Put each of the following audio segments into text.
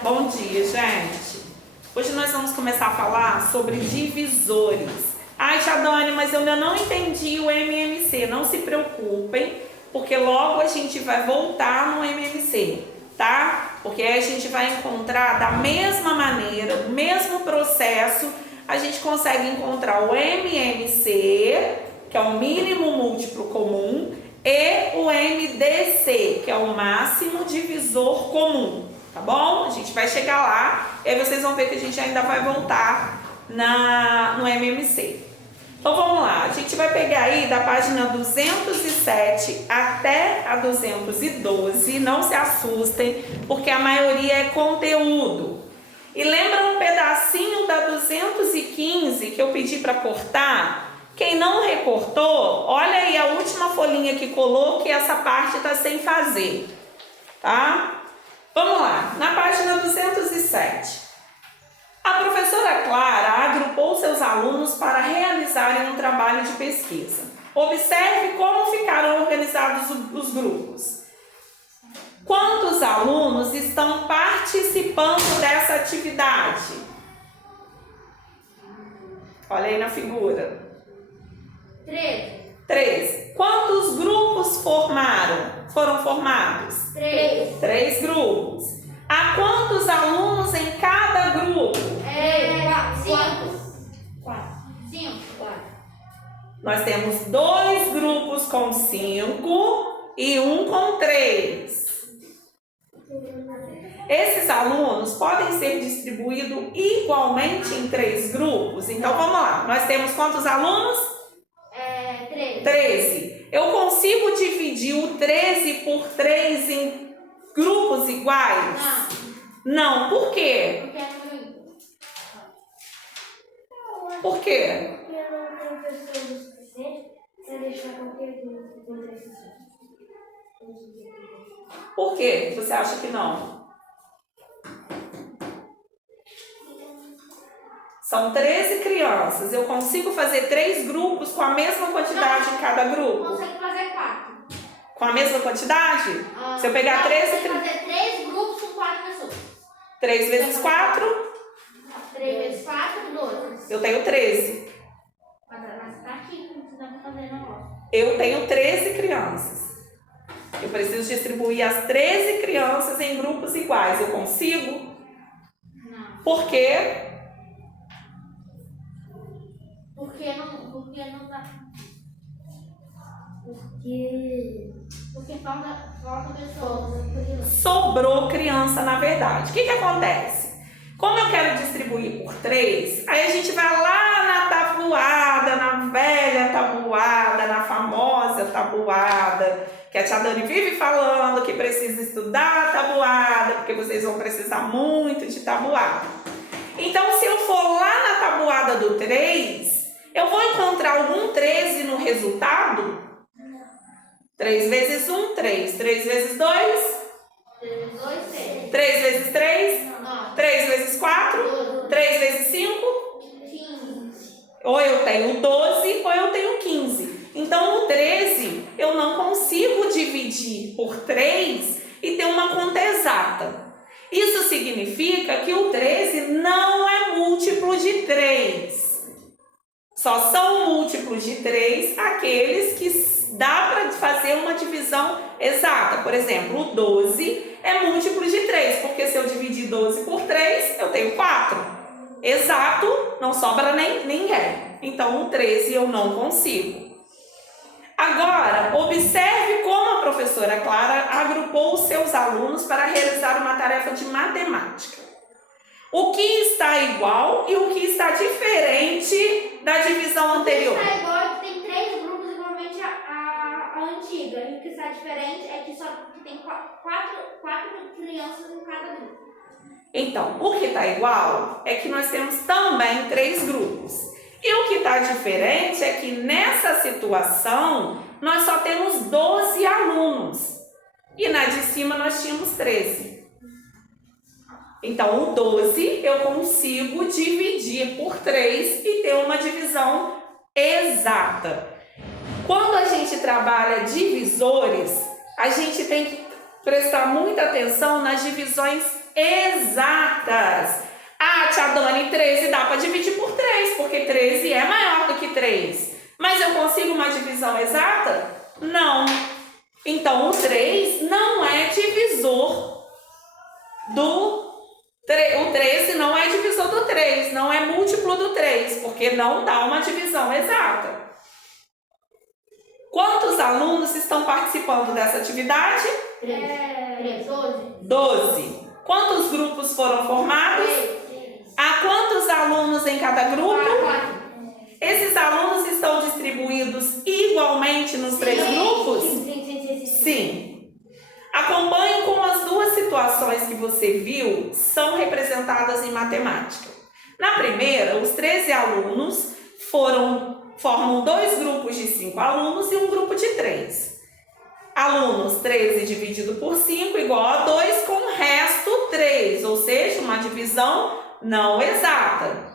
Bom dia, gente. Hoje nós vamos começar a falar sobre divisores. Ai, Tia Dani, mas eu ainda não entendi o MMC. Não se preocupem, porque logo a gente vai voltar no MMC, tá? Porque aí a gente vai encontrar da mesma maneira, do mesmo processo, a gente consegue encontrar o MMC, que é o mínimo múltiplo comum, e o MDC, que é o máximo divisor comum, tá bom? A gente vai chegar lá e aí vocês vão ver que a gente ainda vai voltar no MMC. Então vamos lá, a gente vai pegar aí da página 207 até a 212, não se assustem, porque a maioria é conteúdo. E lembra um pedacinho da 215 que eu pedi para cortar? Quem não recortou, olha aí a última folhinha que colou, que essa parte está sem fazer, tá? Vamos lá, na página 207. A professora Clara agrupou seus alunos para realizarem um trabalho de pesquisa. Observe como ficaram organizados os grupos. Quantos alunos estão participando dessa atividade? Olha aí na figura. 13. Quantos grupos foram formados? 3. 3 grupos. Há quantos alunos em cada grupo? 5. Nós temos 2 grupos com 5 e um com 3. Esses alunos podem ser distribuídos igualmente em 3 grupos. Então vamos lá. Nós temos quantos alunos? 13. Eu consigo dividir o 13 por 3 em grupos iguais? Não. Por quê? Por quê? Porque eu não tenho pessoas o suficiente para deixar qualquer grupo com 3 pessoas. Por que você acha que não? São 13 crianças. Eu consigo fazer 3 grupos com a mesma quantidade em cada grupo? Consegue fazer 4. Com a mesma quantidade? Se eu pegar 13... Consegue fazer 3 grupos com 4 pessoas. 3 vezes 4? 3 vezes 4, 12. Eu tenho 13. Mas tá aqui, como você dá pra fazer negócio. Eu tenho 13 crianças. Eu preciso distribuir as 13 crianças em grupos iguais. Eu consigo? Não. Por quê? Porque não dá. Porque falta pessoas. Sobrou criança, na verdade. O que acontece? Como eu quero distribuir por 3, aí a gente vai lá na tabuada, na velha tabuada, na famosa tabuada, que a Tia Dani vive falando que precisa estudar a tabuada, porque vocês vão precisar muito de tabuada. Então, se eu for lá na tabuada do 3, eu vou encontrar algum 13 no resultado? 3 vezes 1, 3. 3 vezes 2? 3 vezes 2, 6. 3 vezes 3? 9. 3 vezes 4? 3 vezes 5? 15. Ou eu tenho 12 ou eu tenho 15. Então, o 13 eu não consigo dividir por 3 e ter uma conta exata. Isso significa que o 13 não é múltiplo de 3. Só são múltiplos de 3 aqueles que dá para fazer uma divisão exata. Por exemplo, o 12 é múltiplo de 3, porque se eu dividir 12 por 3, eu tenho 4. Exato, não sobra ninguém. Então, o 13 eu não consigo. Agora, observe como a professora Clara agrupou os seus alunos para realizar uma tarefa de matemática. O que está igual e o que está diferente da divisão anterior? O que está igual é que tem 3 grupos igualmente a antiga. E o que está diferente é que só tem 4 crianças em cada grupo. Então, o que está igual é que nós temos também 3 grupos. E o que está diferente é que nessa situação nós só temos 12 alunos. E na de cima nós tínhamos 13. Então, o 12 eu consigo dividir por 3 e ter uma divisão exata. Quando a gente trabalha divisores, a gente tem que prestar muita atenção nas divisões exatas. Ah, tia Dani, 13 dá para dividir por 3, porque 13 é maior do que 3. Mas eu consigo uma divisão exata? Não. Então, o 3 não é divisor do... O 13 não é divisor do 3, não é múltiplo do 3, porque não dá uma divisão exata. Quantos alunos estão participando dessa atividade? 12. 12. Quantos grupos foram formados? 3. Há quantos alunos em cada grupo? 4. Esses alunos estão distribuídos igualmente nos 3 grupos? Sim. Acompanhe como as duas situações que você viu são representadas em matemática. Na primeira, os 13 alunos formam 2 grupos de 5 alunos e um grupo de 3. Alunos 13 dividido por 5 igual a 2, com o resto 3, ou seja, uma divisão não exata.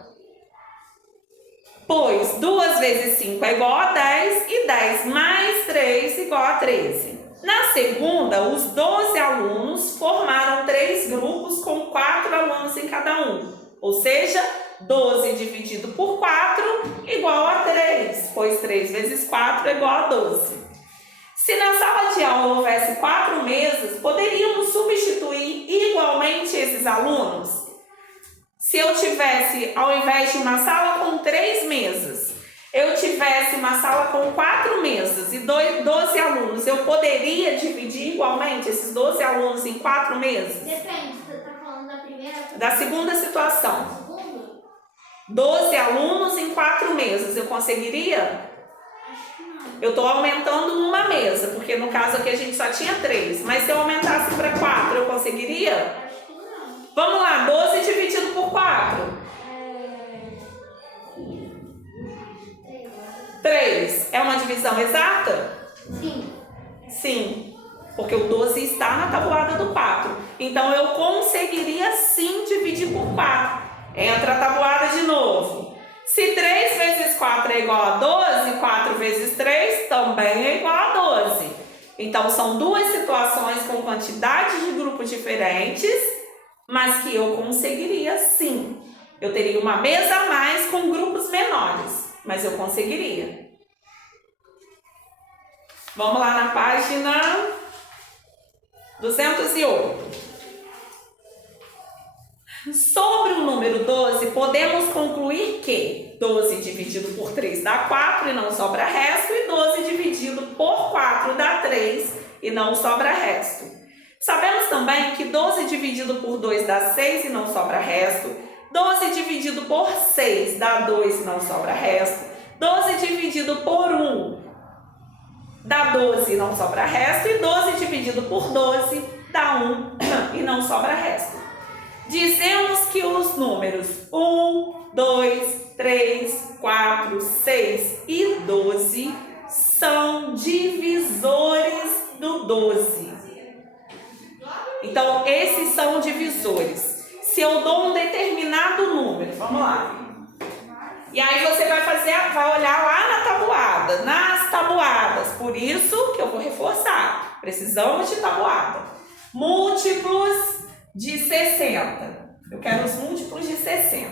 Pois 2 vezes 5 é igual a 10 e 10 mais 3 igual a 13. Na segunda, os 12 alunos formaram 3 grupos com 4 alunos em cada um, ou seja, 12 dividido por 4 igual a 3, pois 3 vezes 4 é igual a 12. Se na sala de aula houvesse 4 mesas, poderíamos substituir igualmente esses alunos? Se eu tivesse, ao invés de uma sala com 3 mesas, eu tivesse uma sala com 4 mesas e 12 alunos, eu poderia dividir igualmente esses 12 alunos em 4 mesas? Depende, você está falando da primeira? Da segunda situação. Segunda? 12 alunos em 4 mesas, eu conseguiria? Acho que não. Eu estou aumentando uma mesa, porque no caso aqui a gente só tinha 3, mas se eu aumentasse para 4, eu conseguiria? Acho que não. Vamos lá, 12 dividido por 4. 3 é uma divisão exata? Sim. Sim, porque o 12 está na tabuada do 4. Então, eu conseguiria sim dividir por 4. Entra a tabuada de novo. Se 3 vezes 4 é igual a 12, 4 vezes 3 também é igual a 12. Então, são duas situações com quantidades de grupos diferentes, mas que eu conseguiria sim. Eu teria uma mesa a mais com grupos menores, mas eu conseguiria. Vamos lá na página 208. Sobre o número 12, podemos concluir que 12 dividido por 3 dá 4 e não sobra resto, e 12 dividido por 4 dá 3 e não sobra resto. Sabemos também que 12 dividido por 2 dá 6 e não sobra resto, 12 dividido por 6 dá 2 e não sobra resto, 12 dividido por 1 dá 12 e não sobra resto, e 12 dividido por 12 dá 1 e não sobra resto. Dizemos que os números 1, 2, 3, 4, 6 e 12 são divisores do 12. Então, esses são divisores. Se eu dou um determinado número, vamos lá. E aí você vai olhar lá na tabuada, nas tabuadas. Por isso que eu vou reforçar. Precisamos de tabuada. Múltiplos de 60. Eu quero os múltiplos de 60.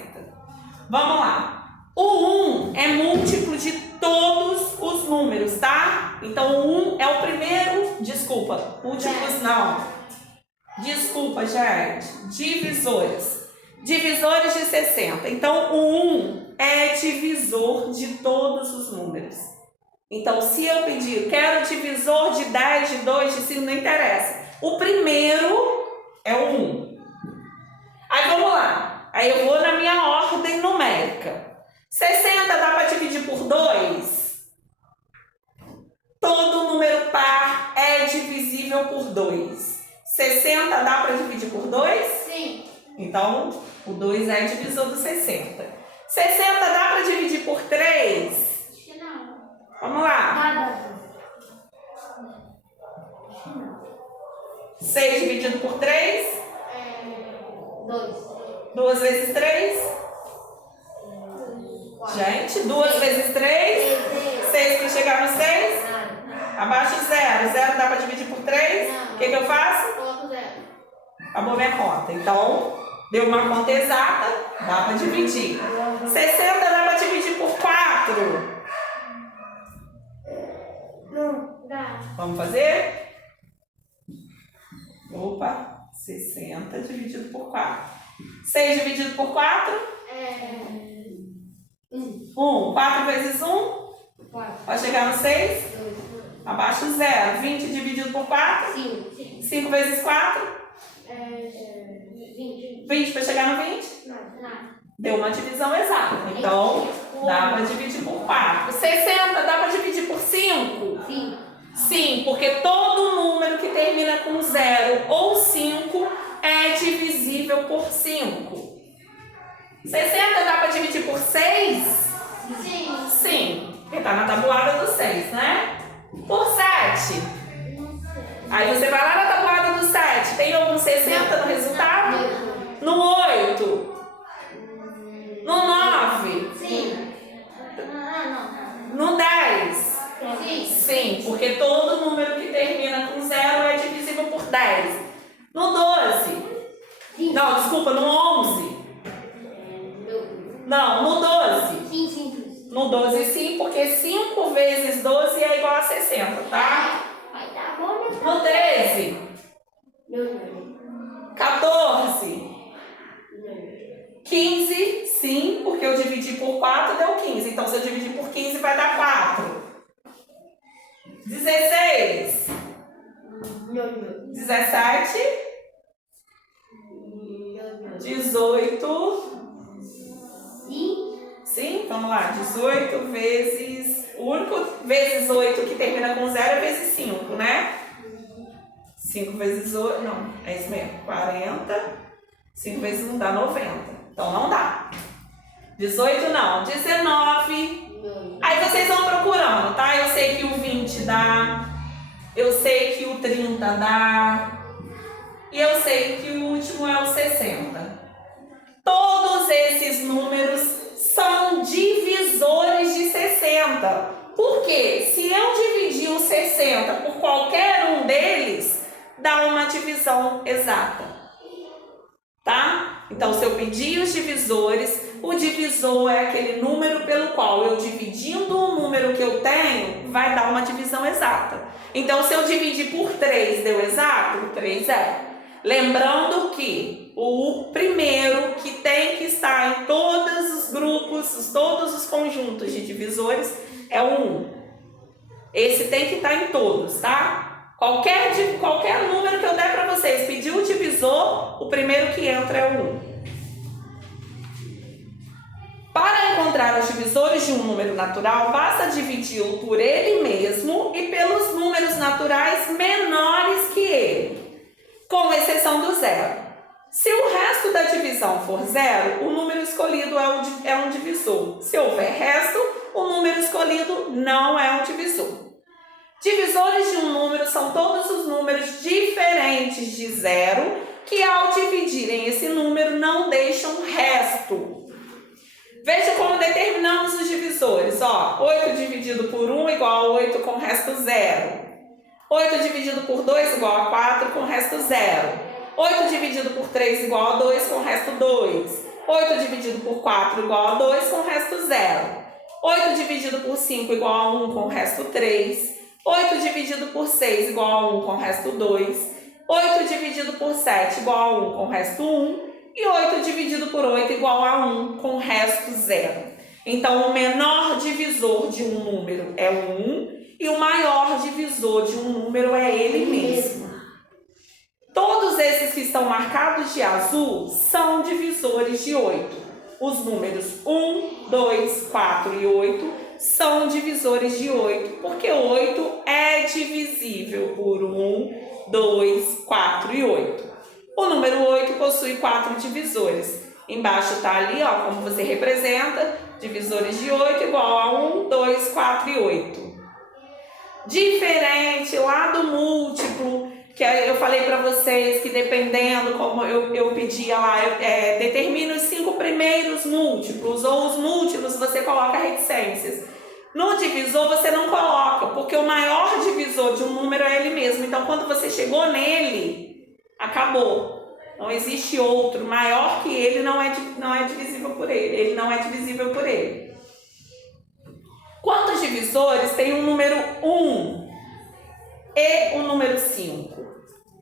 Vamos lá. O 1 é múltiplo de todos os números, tá? Então, o 1 é o primeiro... Desculpa, múltiplos não. Desculpa, gente. Divisores. Divisores de 60. Então, o 1 é divisor de todos os números. Então, se eu pedir, quero divisor de 10, de 2, de 5, não interessa. O primeiro é o 1. Aí, vamos lá. Aí, eu vou na minha ordem numérica. 60 dá para dividir por 2? Todo número par é divisível por 2. 60 dá para dividir por 2? Sim. Então, o 2 é divisor do 60. 60 dá para dividir por 3? Acho que não. Vamos lá. Nada. 6 dividido por 3? 2. 2 vezes 3? Gente, 2 vezes 3? 6 para chegar no 6? Nada. Abaixo de 0. 0 dá para dividir por 3? Não. O que eu faço? Coloca 0. Acabou minha conta. Então, deu uma conta exata, dá para dividir. 60 dá para dividir por 4? Não, dá. Vamos fazer? Opa, 60 dividido por 4. 6 dividido por 4? 1. 4 vezes 1? 4. Vai chegar no 6? Abaixo 0. 20 dividido por 4? 5. 5 vezes 4? 20. 20 para chegar no 20? Nada. Deu uma divisão exata. Então, dá para dividir por 4. 60 dá para dividir por 5? Sim. Sim, porque todo número que termina com 0 ou 5 é divisível por 5. 60 dá para dividir por 6? Sim. Sim, porque está na tabuada do 6, né? Por 7. Não sei. Aí você vai lá na tabuada do 7. Tem algum 60 no resultado? No 8? No 9? Sim. Não. No 10? Sim. Sim, porque todo número que termina com 0 é divisível por 10. No 12? Não, desculpa, no 11? Não, no 12. Sim. No 12 sim, porque 5 vezes 12 é igual a 60, tá? Vai dar bom, né? No 13? 14? 15, sim, porque eu dividi por 4 deu 15. Então, se eu dividir por 15, vai dar 4. 16? 17? 18? Sim, vamos lá. 18 vezes... O único vezes 8 que termina com 0 é vezes 5, né? 5 vezes 8... Não, é isso mesmo. 40. 5 vezes 1 dá 90. Então, não dá. 18 não. 19. Aí vocês vão procurando, tá? Eu sei que o 20 dá. Eu sei que o 30 dá. E eu sei que o último é o 60. Todos esses números são divisores de 60. Por quê? Se eu dividir o 60 por qualquer um deles, dá uma divisão exata. Tá? Então, se eu pedir os divisores, o divisor é aquele número pelo qual eu dividindo o número que eu tenho, vai dar uma divisão exata. Então, se eu dividir por 3, deu exato? O 3 é. Lembrando que o primeiro que tem que estar em todos os grupos, todos os conjuntos de divisores, é o 1. Esse tem que estar em todos, tá? Qualquer número que eu der para vocês, pedir o divisor, o primeiro que entra é o 1. Para encontrar os divisores de um número natural, basta dividi-lo por ele mesmo e pelos números naturais menores que ele, com exceção do 0. Se o resto da divisão for 0, o número escolhido é um divisor. Se houver resto, o número escolhido não é um divisor. Divisores de um número são todos os números diferentes de 0 que, ao dividirem esse número, não deixam resto. Veja como determinamos os divisores. 8 dividido por 1 igual a 8 com resto 0. 8 dividido por 2 igual a 4 com resto 0. 8 dividido por 3 igual a 2 com resto 2. 8 dividido por 4 igual a 2 com resto 0. 8 dividido por 5 igual a 1 com resto 3. 8 dividido por 6 igual a 1 com resto 2. 8 dividido por 7 igual a 1 com resto 1. E 8 dividido por 8 igual a 1 com resto 0. Então, o menor divisor de um número é o 1 e o maior divisor de um número é ele mesmo. Todos esses que estão marcados de azul são divisores de 8. Os números 1, 2, 4 e 8 são divisores de 8, porque 8 é divisível por 1, 2, 4 e 8. O número 8 possui 4 divisores. Embaixo está ali, como você representa, divisores de 8 igual a 1, 2, 4 e 8. Diferente lá do múltiplo, que eu falei para vocês que dependendo como eu pedia lá, determine os 5 primeiros múltiplos, ou os múltiplos você coloca reticências. No divisor você não coloca, porque o maior divisor de um número é ele mesmo. Então, quando você chegou nele, acabou. Não existe outro maior que ele, não é divisível por ele. Ele não é divisível por ele. Quantos divisores tem o número 1 e o número 5?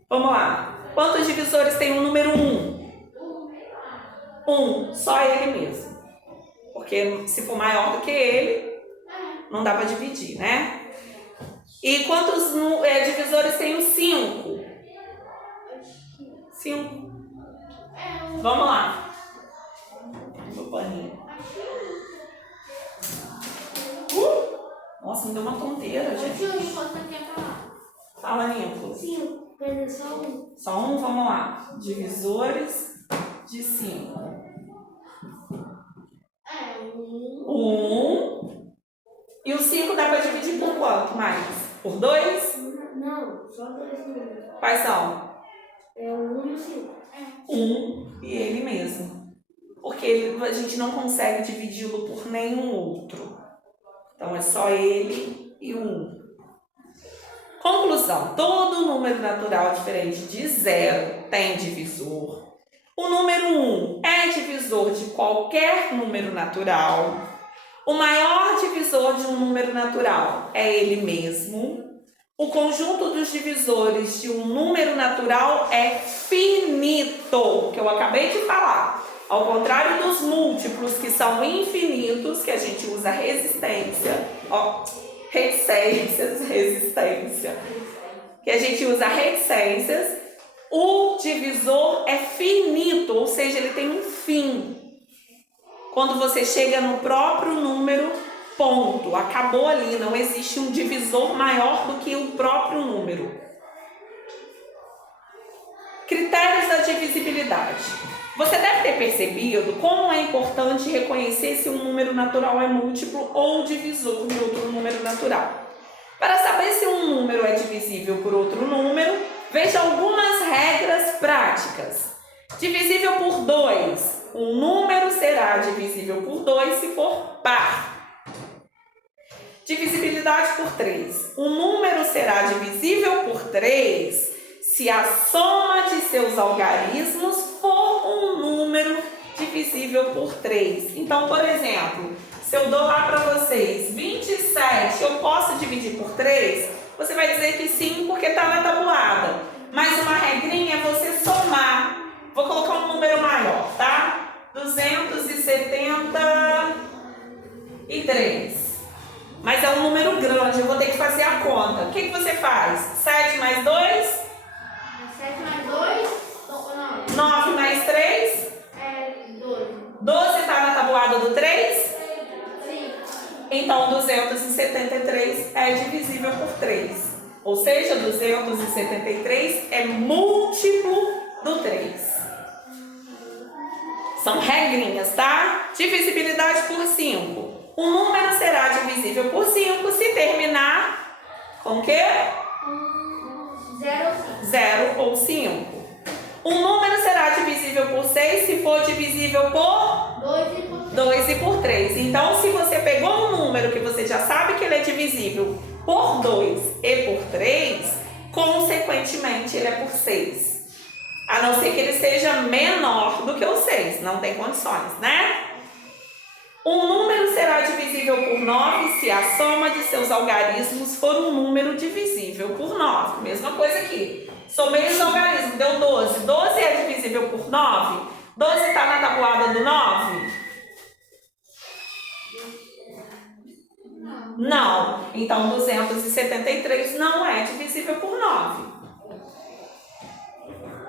Vamos lá. Quantos divisores tem o número 1? 1, só ele mesmo. Porque se for maior do que ele, não dá para dividir, né? E quantos divisores tem o 5? 5. Vamos lá. Meu paninho. Nossa, me deu uma tonteira, gente. Fala, Nico. 5, mas é só 1. Só um? Vamos lá. Divisores de 5. 1. E o 5 dá para dividir por quanto mais? Por 2? Não, só 2 números. Quais são? É o 1 e o 5. 1 e ele mesmo. Porque a gente não consegue dividi-lo por nenhum outro. Então é só ele e o 1. Conclusão. Todo número natural diferente de 0 tem divisor. O número 1 é divisor de qualquer número natural. O maior divisor de um número natural é ele mesmo. O conjunto dos divisores de um número natural é finito, que eu acabei de falar. Ao contrário dos múltiplos, que são infinitos, que a gente usa resistência, resistência, que a gente usa reticências, o divisor é finito, ou seja, ele tem um fim. Quando você chega no próprio número, ponto, acabou ali, não existe um divisor maior do que o próprio número. Critérios da divisibilidade. Você deve ter percebido como é importante reconhecer se um número natural é múltiplo ou divisor de outro número natural. Para saber se um número é divisível por outro número, veja algumas regras práticas. Divisível por 2. Um número será divisível por 2 se for par. Divisibilidade por 3. Um número será divisível por 3 se a soma de seus algarismos for um número divisível por 3. Então, por exemplo, se eu dou lá para vocês 27, eu posso dividir por 3? Você vai dizer que sim, porque está na tabuada. Mas uma regrinha é você somar. Vou colocar um número maior, tá? 273. Mas é um número grande, eu vou ter que fazer a conta. O que você faz? 7 mais 2? 7 mais 2? Não. 9 mais 3? É 12. 12 está na tabuada do 3? Sim. Então, 273 é divisível por 3. Ou seja, 273 é múltiplo do 3. São regrinhas, tá? Divisibilidade por 5. Um número será divisível por 5 se terminar com o quê? 0 ou 5. Um número será divisível por 6 se for divisível por 2 e por 3. Então, se você pegou um número que você já sabe que ele é divisível por 2 e por 3, consequentemente ele é por 6. A não ser que ele seja menor do que o 6. Não tem condições, né? Um número será divisível por 9 se a soma de seus algarismos for um número divisível por 9. Mesma coisa aqui. Somei os algarismos, deu 12. 12 é divisível por 9? 12 está na tabuada do 9? Não. Então, 273 não é divisível por 9.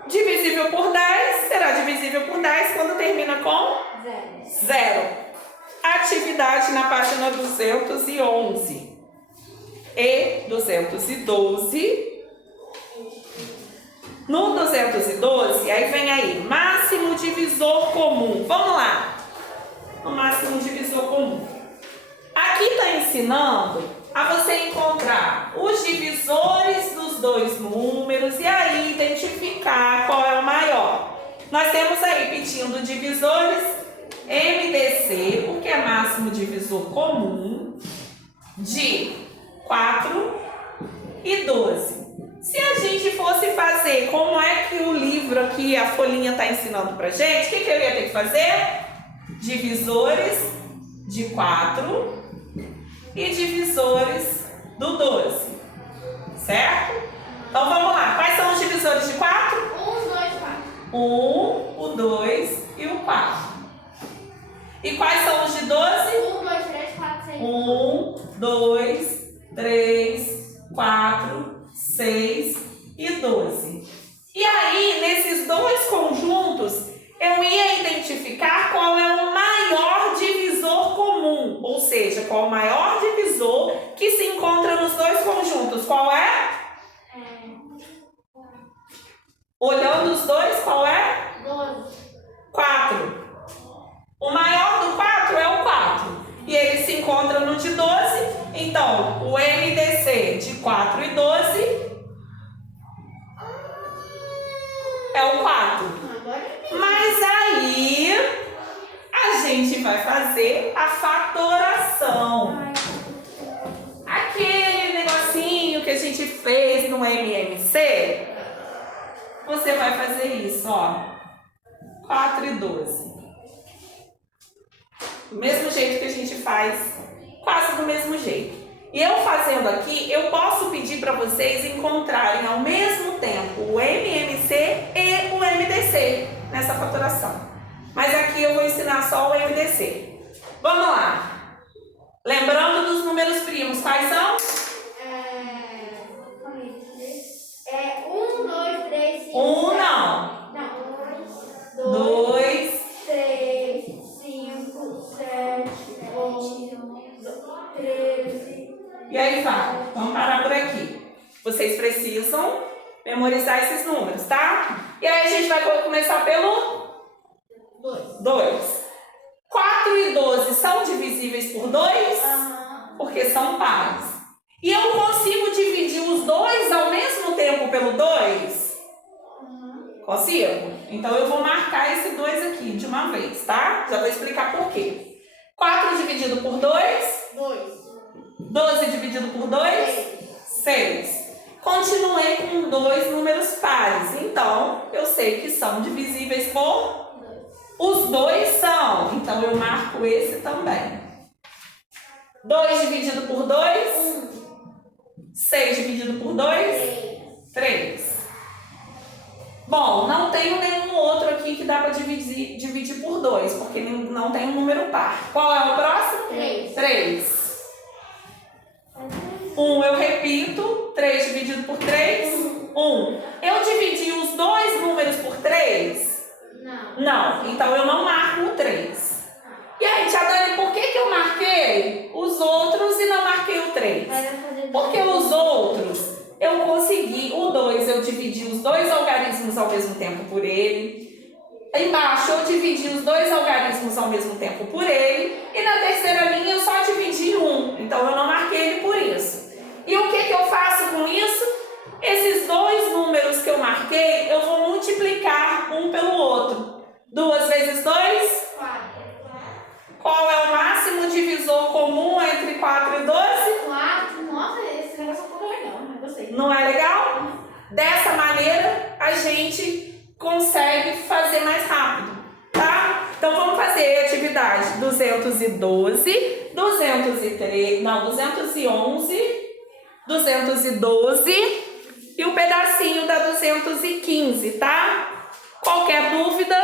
Divisível por 10 será divisível por 10 quando termina com 0. Atividade na página 211 e 212. No 212, aí vem aí, máximo divisor comum. Vamos lá. O máximo divisor comum. Aqui está ensinando a você encontrar os divisores dos dois números e aí identificar qual é o maior. Nós temos aí pedindo divisores MDC, porque é máximo divisor comum, de 4 e 12. Se a gente fosse fazer como é que o livro aqui, a folhinha está ensinando pra gente, o que eu ia ter que fazer? Divisores de 4 e divisores do 12, certo? Então vamos lá, quais são os divisores de 4? 1, 2, 4. 1, o 2 e o 4. E quais são os de 12? 1, 2, 3, 4, 6. 1, 2, 3, 4, 6 e 12. E aí, nesses dois conjuntos, eu ia identificar qual é o maior divisor comum, ou seja, qual é o maior divisor que se encontra nos dois conjuntos. Qual é? Olhando os dois, qual é? 12. 4. O maior do 4 é o 4. E ele se encontra no de 12. Então, o MDC de 4 e 12 é o 4. Mas aí, a gente vai fazer a fatoração. Aquele negocinho que a gente fez no MMC, você vai fazer isso, ó. 4 e 12. Do mesmo jeito que a gente faz, quase do mesmo jeito. E eu fazendo aqui, eu posso pedir para vocês encontrarem ao mesmo tempo o MMC e o MDC nessa fatoração. Mas aqui eu vou ensinar só o MDC. Vamos lá. Lembrando dos números primos, quais são? 1, 2, 3, 5. 1 não. Não. 2, 3, 5, 7, 8, 13. e aí vai. Vamos parar por aqui. Vocês precisam memorizar esses números, tá? E aí a gente vai começar pelo 2. 4 e 12 são divisíveis por 2? Porque são pares. E eu consigo dividir os dois ao mesmo tempo pelo 2? Consigo? Então eu vou marcar esse 2 aqui de uma vez, tá? Já vou explicar por quê. 4 dividido por 2? 2. 12 dividido por 2? 6. Continuei com 2 números pares. Então, eu sei que são divisíveis por... Os dois são. Então, eu marco esse também. 2 dividido por 2? 6 dividido por 2? 3. Bom, não tenho nenhum outro aqui que dá para dividir por 2, porque não tem um número par. Qual é o próximo? 3. 1 eu repito. 3 dividido por 3? 1. Eu dividi os dois números por 3? Não. Então eu não marco o 3. E aí, Tia Dani, por que eu marquei os outros e não marquei o 3? Porque os outros... Eu consegui, o 2 eu dividi os dois algarismos ao mesmo tempo por ele. Embaixo eu dividi os dois algarismos ao mesmo tempo por ele. E na terceira linha eu só dividi um. Então eu não marquei ele por isso. E o que eu faço com isso? Esses dois números que eu marquei, eu vou multiplicar um pelo outro. 2 vezes 2? 4. Qual é o máximo divisor comum entre 4 e 12? 4. Nossa, esse negócio é um pouco legal, né? Gostei. Não é legal? Dessa maneira, a gente consegue fazer mais rápido, tá? Então, vamos fazer a atividade 212, 211, 212 e o pedacinho da 215, tá? Qualquer dúvida,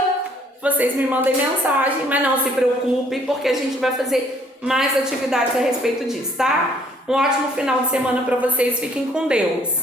vocês me mandem mensagem, mas não se preocupe, porque a gente vai fazer mais atividades a respeito disso, tá? Um ótimo final de semana para vocês. Fiquem com Deus.